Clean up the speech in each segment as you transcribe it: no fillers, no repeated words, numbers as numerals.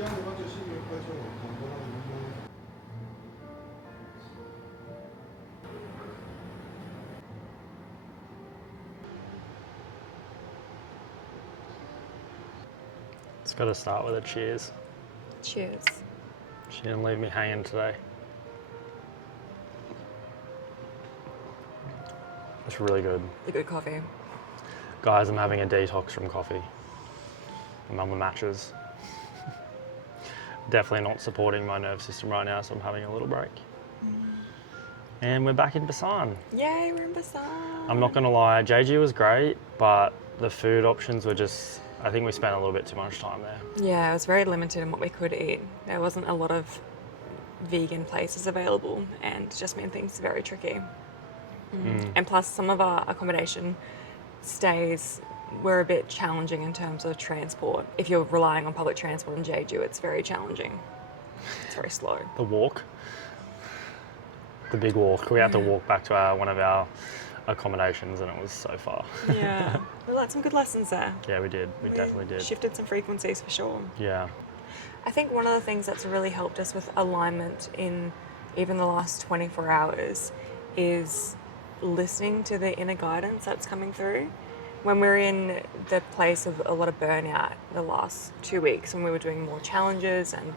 It's got to start with a cheers. Cheers. She didn't leave me hanging today. It's really good. The good coffee. Guys, I'm having a detox from coffee. I'm on the matches. Definitely not supporting my nervous system right now, so I'm having a little break. And we're back in Busan. Yay, we're in Busan. I'm not gonna lie, JG was great, but the food options were just, I think we spent a little bit too much time there. Yeah, it was very limited in what we could eat. There wasn't a lot of vegan places available, and it just made things very tricky. And plus, some of our accommodation stays were a bit challenging in terms of transport. If you're relying on public transport in Jeju, it's very challenging. It's very slow. The walk, the big walk. We had to walk back to one of our accommodations, and it was so far. Yeah, we learned some good lessons there. Yeah, we did. We definitely did. Shifted some frequencies for sure. Yeah. I think one of the things that's really helped us with alignment in even the last 24 hours is listening to the inner guidance that's coming through. When we're in the place of a lot of burnout the last 2 weeks, when we were doing more challenges and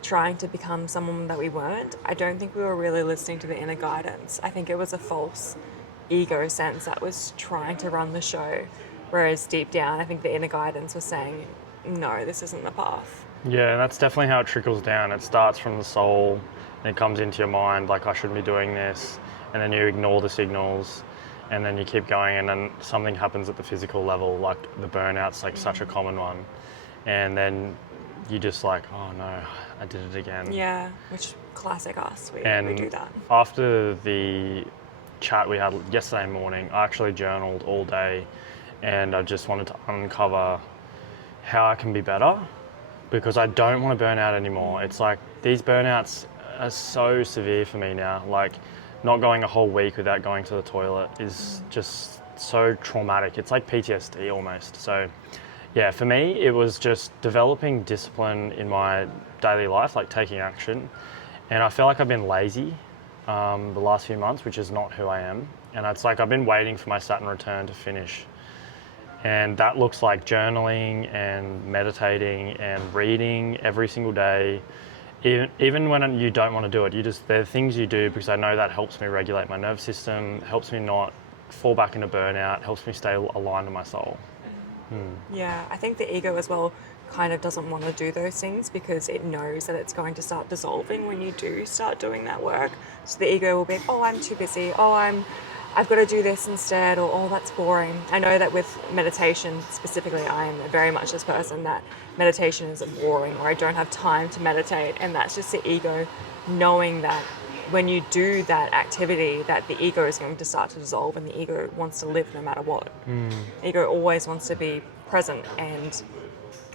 trying to become someone that we weren't, I don't think we were really listening to the inner guidance. I think it was a false ego sense that was trying to run the show, whereas deep down I think the inner guidance was saying, no, this isn't the path. Yeah, that's definitely how it trickles down. It starts from the soul, and it comes into your mind, like, I shouldn't be doing this, and then you ignore the signals, and then you keep going, and then something happens at the physical level, like the burnout's like such a common one, and then you just like, oh no, I did it again. Yeah, which classic us, we do that. After the chat we had yesterday morning, I actually journaled all day, and I just wanted to uncover how I can be better, because I don't want to burn out anymore. It's like these burnouts are so severe for me now. Like, not going a whole week without going to the toilet is just so traumatic. It's like PTSD almost. So yeah, for me, it was just developing discipline in my daily life, like taking action. And I feel like I've been lazy the last few months, which is not who I am. And it's like I've been waiting for my Saturn return to finish. And that looks like journaling and meditating and reading every single day. Even when you don't want to do it, there are things you do because I know that helps me regulate my nervous system, helps me not fall back into burnout, helps me stay aligned to my soul. Yeah, I think the ego as well kind of doesn't want to do those things because it knows that it's going to start dissolving when you do start doing that work. So the ego will be, oh, I'm too busy, oh, I've got to do this instead, or oh, that's boring. I know that with meditation specifically, I am very much this person that meditation is boring, or I don't have time to meditate, and that's just the ego knowing that when you do that activity, that the ego is going to start to dissolve, and the ego wants to live no matter what. The ego always wants to be present, and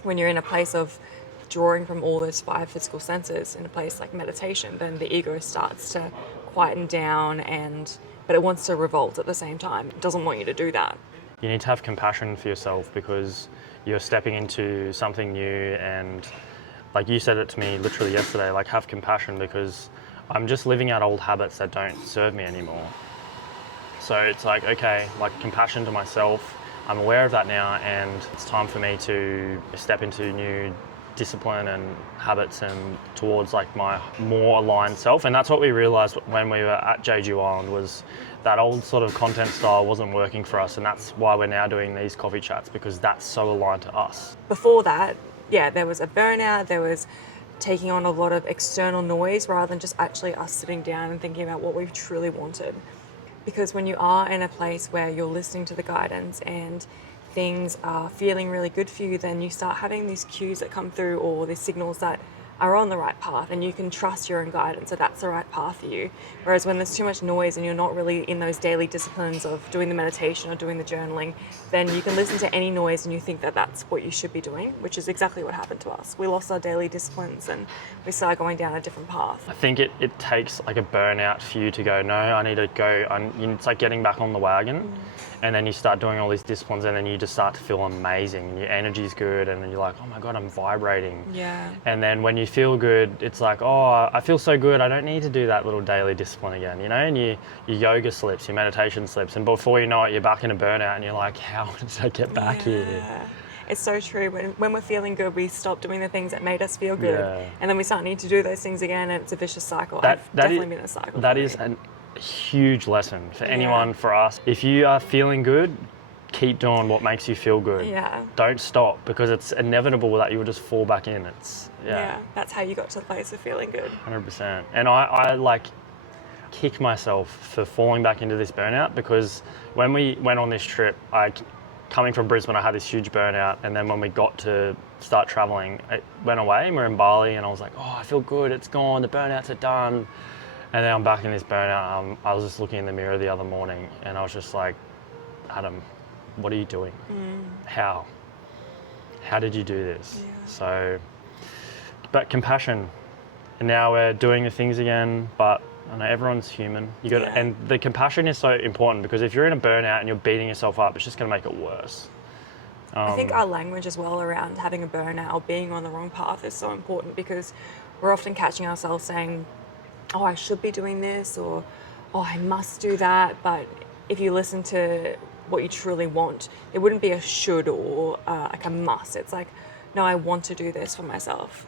when you're in a place of drawing from all those 5 physical senses in a place like meditation, then the ego starts to quieten down, but it wants to revolt at the same time. It doesn't want you to do that. You need to have compassion for yourself because you're stepping into something new, and like you said it to me literally yesterday, like, have compassion because I'm just living out old habits that don't serve me anymore. So it's like, okay, like compassion to myself, I'm aware of that now, and it's time for me to step into new discipline and habits and towards like my more aligned self. And that's what we realized when we were at Jeju Island, was that old sort of content style wasn't working for us, and that's why we're now doing these coffee chats, because that's so aligned to us. Before that, yeah, there was a burnout, there was taking on a lot of external noise rather than just actually us sitting down and thinking about what we truly wanted. Because when you are in a place where you're listening to the guidance and things are feeling really good for you, then you start having these cues that come through, or these signals that are on the right path, and you can trust your own guidance that that's the right path for you. Whereas when there's too much noise and you're not really in those daily disciplines of doing the meditation or doing the journaling, then you can listen to any noise and you think that that's what you should be doing, which is exactly what happened to us. We lost our daily disciplines and we started going down a different path. I think it takes like a burnout for you to go, no, I need to go. It's like getting back on the wagon. and then you start doing all these disciplines, and then you just start to feel amazing, and your energy's good, and then you're like, oh my God, I'm vibrating. Yeah. And then when you feel good, it's like, oh, I feel so good, I don't need to do that little daily discipline again, you know? And your yoga slips, your meditation slips, and before you know it, you're back in a burnout, and you're like, how did I get back here? It's so true. When we're feeling good, we stop doing the things that made us feel good. Yeah. And then we start needing to do those things again, and it's a vicious cycle. I've definitely been in a cycle. That is a huge lesson for anyone, for us. If you are feeling good, keep doing what makes you feel good. Yeah. Don't stop, because it's inevitable that you will just fall back in. Yeah. That's how you got to the place of feeling good. 100%. And I like kick myself for falling back into this burnout, because when we went on this trip, coming from Brisbane, I had this huge burnout, and then when we got to start traveling, it went away, and we're in Bali, and I was like, oh, I feel good, it's gone, the burnouts are done. And then I'm back in this burnout. I was just looking in the mirror the other morning, and I was just like, Adam, what are you doing? How did you do this? So, but compassion, and now we're doing the things again, but I know everyone's human. And the compassion is so important, because if you're in a burnout and you're beating yourself up, it's just going to make it worse. I think our language as well around having a burnout or being on the wrong path is so important, because we're often catching ourselves saying, oh, I should be doing this, or oh, I must do that. But if you listen to what you truly want, it wouldn't be a should or like a must. It's like, no, I want to do this for myself.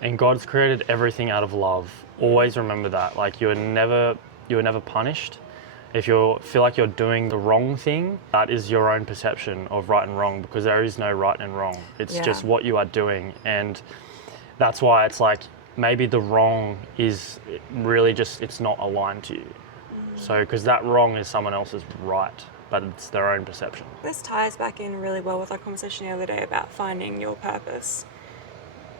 And God's created everything out of love. Always remember that. Like, you were never punished. If you feel like you're doing the wrong thing, that is your own perception of right and wrong, because there is no right and wrong. It's just what you are doing. And that's why it's like, maybe the wrong is really just, it's not aligned to you. So, because that wrong is someone else's right, but it's their own perception. This ties back in really well with our conversation the other day about finding your purpose.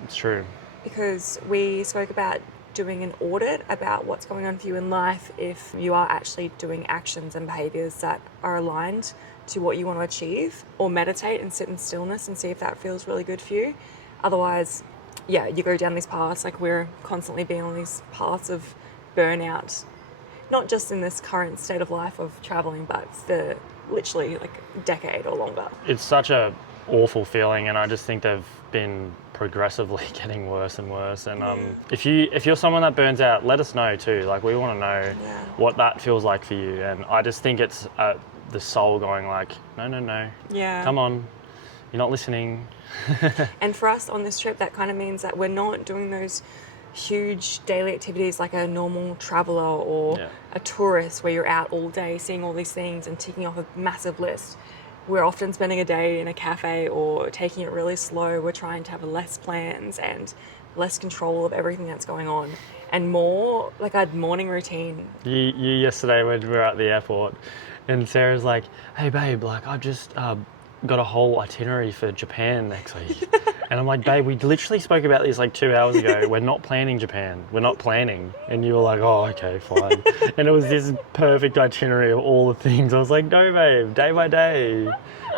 It's true. Because we spoke about doing an audit about what's going on for you in life if you are actually doing actions and behaviours that are aligned to what you want to achieve, or meditate and sit in stillness and see if that feels really good for you. Otherwise, you go down these paths, like we're constantly being on these paths of burnout, not just in this current state of life of travelling, but for literally like a decade or longer. It's such a awful feeling, and I just think they've been progressively getting worse and worse. And if you're someone that burns out, let us know too. Like, we want to know what that feels like for you. And I just think it's the soul going like, no, come on, you're not listening. And for us on this trip, that kind of means that we're not doing those huge daily activities like a normal traveller or a tourist, where you're out all day seeing all these things and ticking off a massive list. We're often spending a day in a cafe or taking it really slow. We're trying to have less plans and less control of everything that's going on, and more like a morning routine. You yesterday when we were at the airport, and Sarah's like, hey babe, like I've just got a whole itinerary for Japan next week. And I'm like, babe, we literally spoke about this like 2 hours ago. We're not planning Japan. We're not planning. And you were like, oh, okay, fine. And it was this perfect itinerary of all the things. I was like, no, babe, day by day,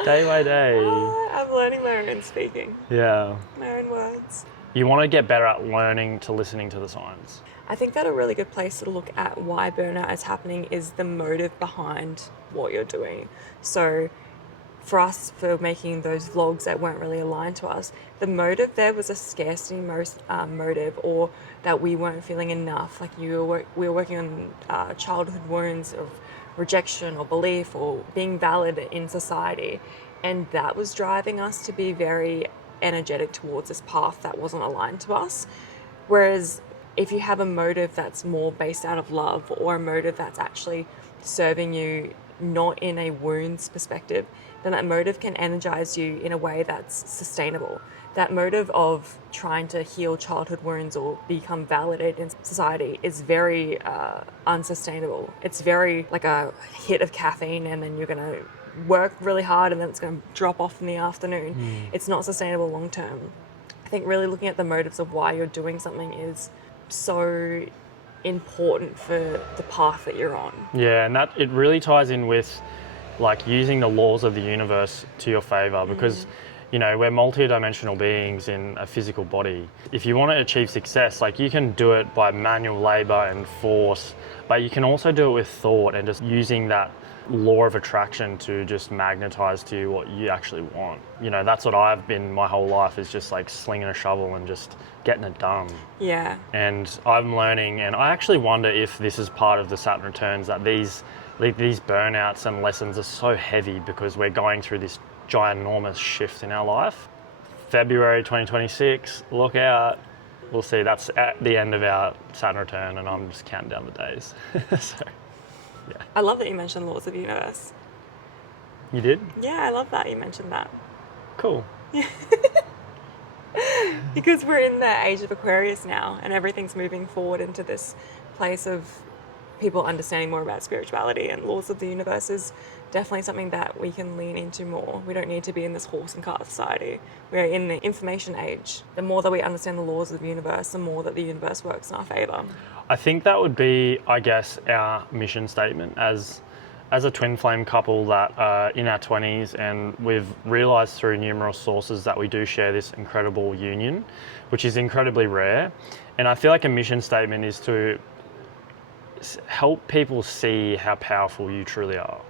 day by day. Oh, I'm learning my own speaking. Yeah. My own words. You want to get better at learning to listening to the signs. I think that a really good place to look at why burnout is happening is the motive behind what you're doing. So for us, for making those vlogs that weren't really aligned to us, the motive there was a scarcity motive, or that we weren't feeling enough. Like we were working on childhood wounds of rejection or belief or being valid in society. And that was driving us to be very energetic towards this path that wasn't aligned to us. Whereas if you have a motive that's more based out of love, or a motive that's actually serving you not in a wounds perspective, then that motive can energize you in a way that's sustainable. That motive of trying to heal childhood wounds or become validated in society is very unsustainable. It's very like a hit of caffeine, and then you're going to work really hard and then it's going to drop off in the afternoon. It's not sustainable long term. I think really looking at the motives of why you're doing something is so important for the path that you're on. Yeah, and that it really ties in with like using the laws of the universe to your favor, because you know, we're multi-dimensional beings in a physical body. If you want to achieve success, like you can do it by manual labor and force, but you can also do it with thought and just using that law of attraction to just magnetize to you what you actually want. You know, that's what I've been my whole life, is just like slinging a shovel and just getting it done. Yeah. And I'm learning, and I actually wonder if this is part of the Saturn returns, that these burnouts and lessons are so heavy because we're going through this ginormous shift in our life. February 2026, look out. We'll see. That's at the end of our Saturn return, and I'm just counting down the days. So, yeah. I love that you mentioned laws of the universe. You did? Yeah, I love that you mentioned that. Cool. Because we're in the age of Aquarius now, and everything's moving forward into this place of people understanding more about spirituality, and laws of the universe is definitely something that we can lean into more. We don't need to be in this horse and cart society. We're in the information age. The more that we understand the laws of the universe, the more that the universe works in our favor. I think that would be, I guess, our mission statement as a twin flame couple that are in our 20s, and we've realized through numerous sources that we do share this incredible union, which is incredibly rare. And I feel like a mission statement is to help people see how powerful you truly are,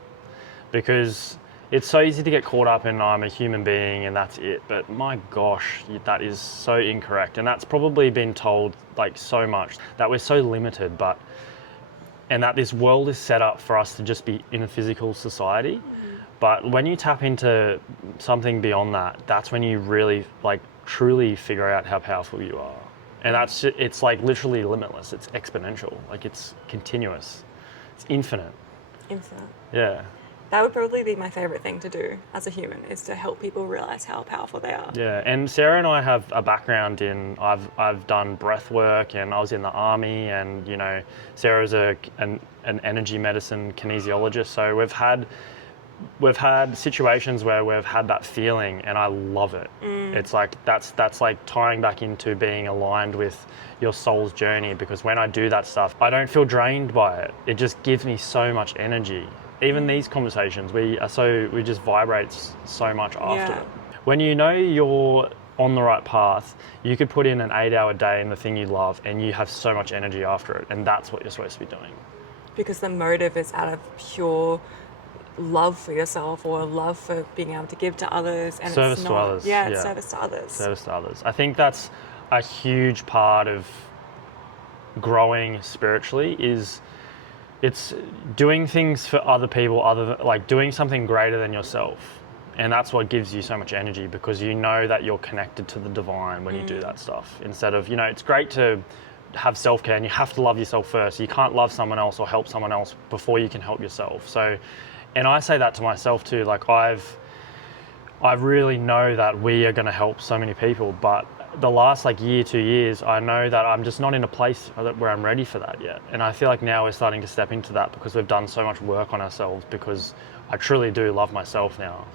because it's so easy to get caught up in I'm a human being and that's it, but my gosh, that is so incorrect. And that's probably been told like so much, that we're so limited, and that this world is set up for us to just be in a physical society. But when you tap into something beyond that, that's when you really like truly figure out how powerful you are. And it's like literally limitless. It's exponential. Like it's continuous. It's infinite. Infinite. Yeah. That would probably be my favorite thing to do as a human, is to help people realize how powerful they are. Yeah. And Sarah and I have a background in, I've done breath work, and I was in the army, and you know, Sarah's an energy medicine kinesiologist. So we've had situations where we've had that feeling, and I love it. It's like that's like tying back into being aligned with your soul's journey, because when I do that stuff, I don't feel drained by it. It just gives me so much energy. Even these conversations, we just vibrate so much after it. When you know you're on the right path, you could put in an 8-hour day in the thing you love, and you have so much energy after it, and that's what you're supposed to be doing. Because the motive is out of pure love for yourself, or love for being able to give to others, and service it's not, to others. it's service to others. Service to others. I think that's a huge part of growing spiritually, it's doing things for other people, like doing something greater than yourself. And that's what gives you so much energy, because you know that you're connected to the divine when you do that stuff. Instead of, you know, it's great to have self-care, and you have to love yourself first. You can't love someone else or help someone else before you can help yourself. So, and I say that to myself too. Like I really know that we are going to help so many people, but the last like year, 2 years, I know that I'm just not in a place where I'm ready for that yet. And I feel like now we're starting to step into that, because we've done so much work on ourselves, because I truly do love myself now.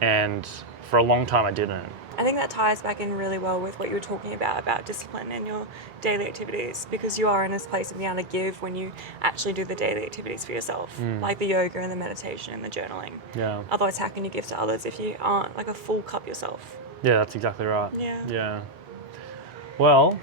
And for a long time I didn't. I think that ties back in really well with what you were talking about discipline in your daily activities, because you are in this place of being able to give when you actually do the daily activities for yourself, like the yoga and the meditation and the journaling. Yeah. Otherwise, how can you give to others if you aren't like a full cup yourself? Yeah, that's exactly right. Yeah. Well,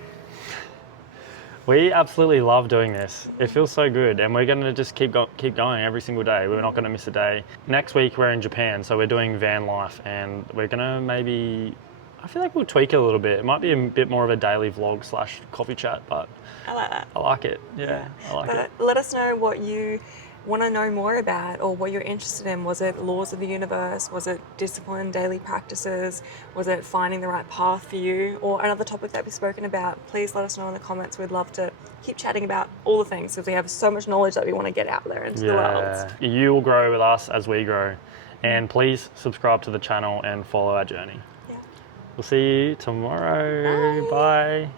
we absolutely love doing this. It feels so good, and we're going to just keep going every single day. We're not going to miss a day. Next week we're in Japan, so we're doing van life, and we're going to I feel like we'll tweak it a little bit. It might be a bit more of a daily vlog / coffee chat, but I like that. I like it. Yeah. I like it. Let us know what you want to know more about, or what you're interested in. Was it laws of the universe? Was it discipline, daily practices? Was it finding the right path for you? Or another topic that we've spoken about? Please let us know in the comments. We'd love to keep chatting about all the things, because we have so much knowledge that we want to get out there into the world. You will grow with us as we grow. And please subscribe to the channel and follow our journey. Yeah. We'll see you tomorrow. Bye. Bye.